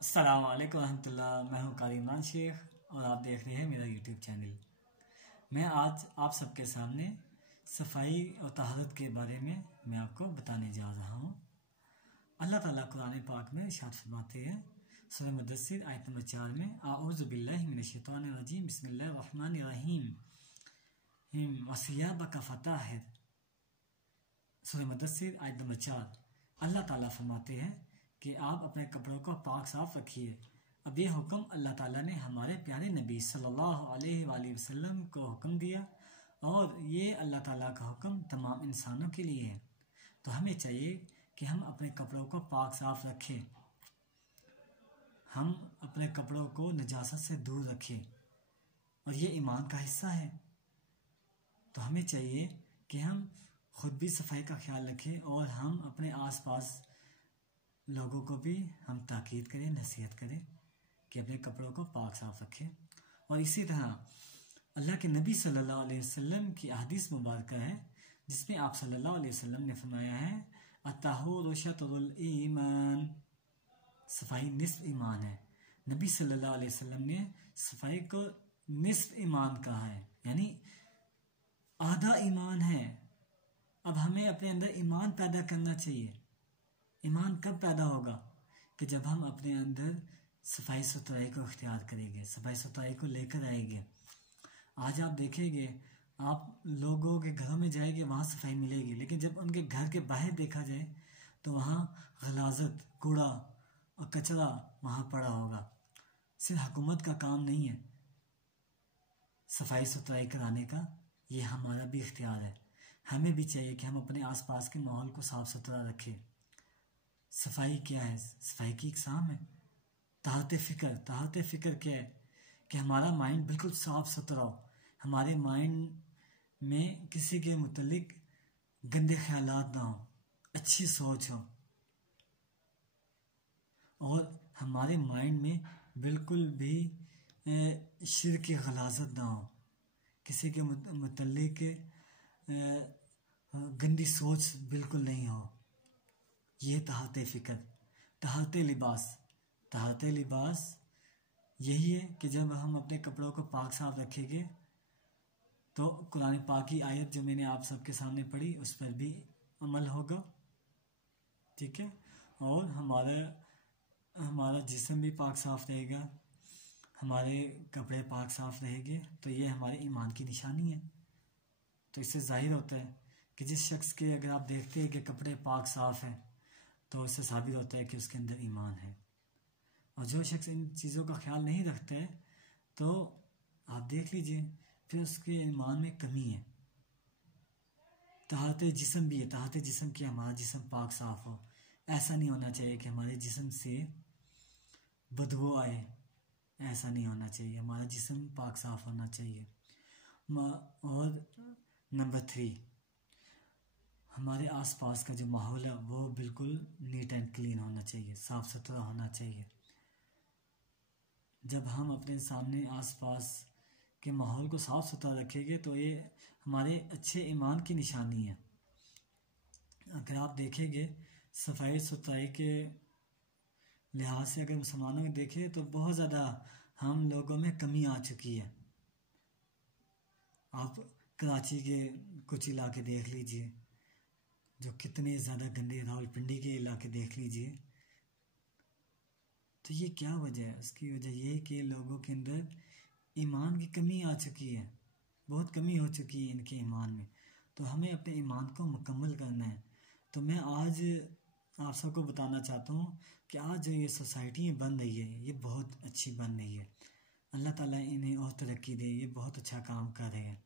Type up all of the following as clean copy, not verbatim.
अस्सलाम वालेकुम रहमतुल्लाह। मैं हूँ कारी इमरान शेख और आप देख रहे हैं मेरा यूट्यूब चैनल। मैं आज आप सबके सामने सफाई और तहरत के बारे में मैं आपको बताने जा रहा हूँ। अल्लाह ताला कुरान पाक में इरशाद फरमाते हैं सूरह मुद्दस्सिर आयत नंबर 4 में, आऊज़ु बिल्लाहि मिनश शैतानिर रजीम बिस्मिल्लाहिर रहमानिर रहीम वसियाबका फताहिर। सूरह मुद्दस्सिर आयत नंबर 4। अल्लाह ताला फरमाते हैं कि आप अपने कपड़ों को पाक साफ रखिए। अब ये हुक्म अल्लाह ताला ने हमारे प्यारे नबी सल्लल्लाहु अलैहि वसल्लम को हुक्म दिया और ये अल्लाह ताला का हुक्म तमाम इंसानों के लिए है। तो हमें चाहिए कि हम अपने कपड़ों को पाक साफ रखें, हम अपने कपड़ों को नजासत से दूर रखें और ये ईमान का हिस्सा है। तो हमें चाहिए कि हम खुद भी सफाई का ख्याल रखें और हम अपने आसपास लोगों को भी हम ताकीद करें, नसीहत करें कि अपने कपड़ों को पाक साफ रखें। और इसी तरह अल्लाह के नबी सल्लल्लाहु अलैहि वसल्लम की हदीस मुबारक है जिसमें आप सल्लल्लाहु अलैहि वसल्लम ने फरमाया है, अत्ताहुरु शतरुल ईमान, सफाई निस्फ ईमान है। नबी सल्लल्लाहु अलैहि वसल्लम ने सफाई को निस्फ ईमान कहा है, यानी आधा ईमान है। अब हमें अपने अंदर ईमान पैदा करना चाहिए। ईमान कब पैदा होगा? कि जब हम अपने अंदर सफाई सुथराई को इख्तियार करेंगे, सफाई सुथराई को लेकर आएंगे। आज आप देखेंगे, आप लोगों के घरों में जाएंगे, वहाँ सफाई मिलेगी, लेकिन जब उनके घर के बाहर देखा जाए तो वहाँ गलाजत, कूड़ा और कचरा वहाँ पड़ा होगा। सिर्फ हुकूमत का काम नहीं है सफाई सुथराई कराने का, ये हमारा भी इख्तियार है। हमें भी चाहिए कि हम अपने आसपास के माहौल को साफ सुथरा रखें। सफाई क्या है? सफाई की इकसाम है। तहरत फ़िक्र क्या है? कि हमारा माइंड बिल्कुल साफ सुथरा हो, हमारे माइंड में किसी के मुतल्लिक गंदे ख्यालात ना हो, अच्छी सोच हो और हमारे माइंड में बिल्कुल भी शिर्क की गलाजत ना हो, किसी के मुतल्लिक गंदी सोच बिल्कुल नहीं हो। ये तहरत फ़िक्र। तहरत लिबास यही है कि जब हम अपने कपड़ों को पाक साफ रखेंगे तो कुरान पाक की आयत जो मैंने आप सबके सामने पढ़ी उस पर भी अमल होगा, ठीक है। और हमारा जिस्म भी पाक साफ रहेगा, हमारे कपड़े पाक साफ रहेंगे, तो ये हमारे ईमान की निशानी है। तो इससे जाहिर होता है कि जिस शख्स के अगर आप देखते हैं कि कपड़े पाक साफ हैं तो इससे साबित होता है कि उसके अंदर ईमान है। और जो शख्स इन चीज़ों का ख्याल नहीं रखता है तो आप देख लीजिए फिर उसके ईमान में कमी है। तहरत जिस्म भी है। तहरत जिस्म कि हमारा जिस्म पाक साफ हो। ऐसा नहीं होना चाहिए कि हमारे जिस्म से बदबू आए, ऐसा नहीं होना चाहिए। हमारा जिस्म पाक साफ होना चाहिए। और नंबर 3, हमारे आसपास का जो माहौल है वो बिल्कुल नीट एंड क्लीन होना चाहिए, साफ़ सुथरा होना चाहिए। जब हम अपने सामने आसपास के माहौल को साफ़ सुथरा रखेंगे तो ये हमारे अच्छे ईमान की निशानी है। अगर आप देखेंगे सफाई सुथराई के लिहाज से अगर मुसलमानों में देखें तो बहुत ज़्यादा हम लोगों में कमी आ चुकी है। आप कराची के कुछ इलाके देख लीजिए जो कितने ज़्यादा गंदे, रावलपिंडी के इलाके देख लीजिए। तो ये क्या वजह है? उसकी वजह ये है कि लोगों के अंदर ईमान की कमी आ चुकी है, बहुत कमी हो चुकी है इनके ईमान में। तो हमें अपने ईमान को मुकम्मल करना है। तो मैं आज आप सबको बताना चाहता हूँ कि आज जो ये सोसाइटी बन रही है ये बहुत अच्छी बन रही है। अल्लाह ताला इन्हें और तरक्की दे, ये बहुत अच्छा काम कर रहे हैं।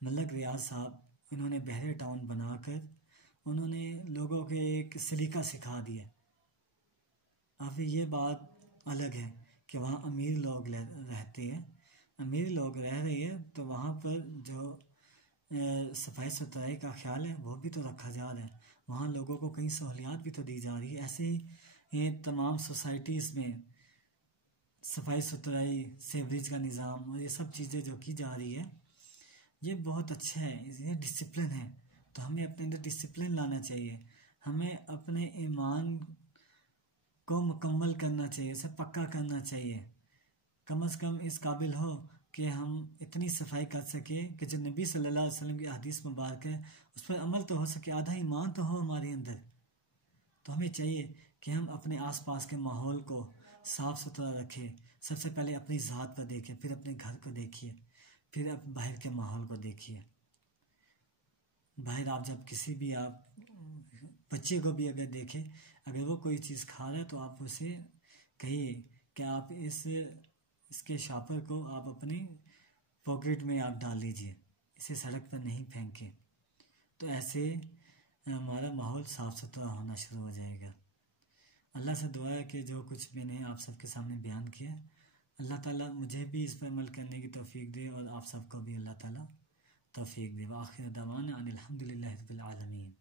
मलक रियाज साहब, इन्होंने बहरे टाउन बनाकर उन्होंने लोगों के एक सलीका सिखा दिया। अब ये बात अलग है कि वहाँ अमीर लोग रहते हैं, अमीर लोग रह रहे हैं तो वहाँ पर जो सफाई सुथराई का ख्याल है वो भी तो रखा जा रहा है। वहाँ लोगों को कई सहूलियात भी तो दी जा रही है। ऐसे ही ये तमाम सोसाइटीज़ में सफाई सुथराई, सीवरेज का निज़ाम और ये सब चीज़ें जो की जा रही है ये बहुत अच्छा है, ये डिसिप्लिन है। तो हमें अपने अंदर डिसिप्लिन लाना चाहिए। हमें अपने ईमान को मुकम्मल करना चाहिए, उसे पक्का करना चाहिए। कम से कम इस काबिल हो कि हम इतनी सफाई कर सके कि जो नबी सल्लल्लाहु अलैहि वसल्लम की हदीस मुबारक है उस पर अमल तो हो सके, आधा ईमान तो हो हमारे अंदर। तो हमें चाहिए कि हम अपने आसपास के माहौल को साफ़ सुथरा रखें। सबसे पहले अपनी ज़ात को देखें, फिर अपने घर को देखिए, फिर अब बाहर के माहौल को देखिए। बाहर आप जब किसी भी आप बच्चे को भी अगर देखें, अगर वो कोई चीज़ खा रहा है तो आप उसे कहिए कि आप इसके शॉपर को आप अपनी पॉकेट में आप डाल लीजिए, इसे सड़क पर नहीं फेंकें। तो ऐसे हमारा माहौल साफ़ सुथरा होना शुरू हो जाएगा। अल्लाह से दुआ है कि जो कुछ मैंने आप सबके सामने बयान किया, अल्लाह ताला मुझे भी इस पर अमल करने की तौफीक दे और आप सबको भी अल्लाह ताला तौफीक दे। व आखिर दवाना अनिल हम्दुलिल्लाहि रब्बिल आलमीन।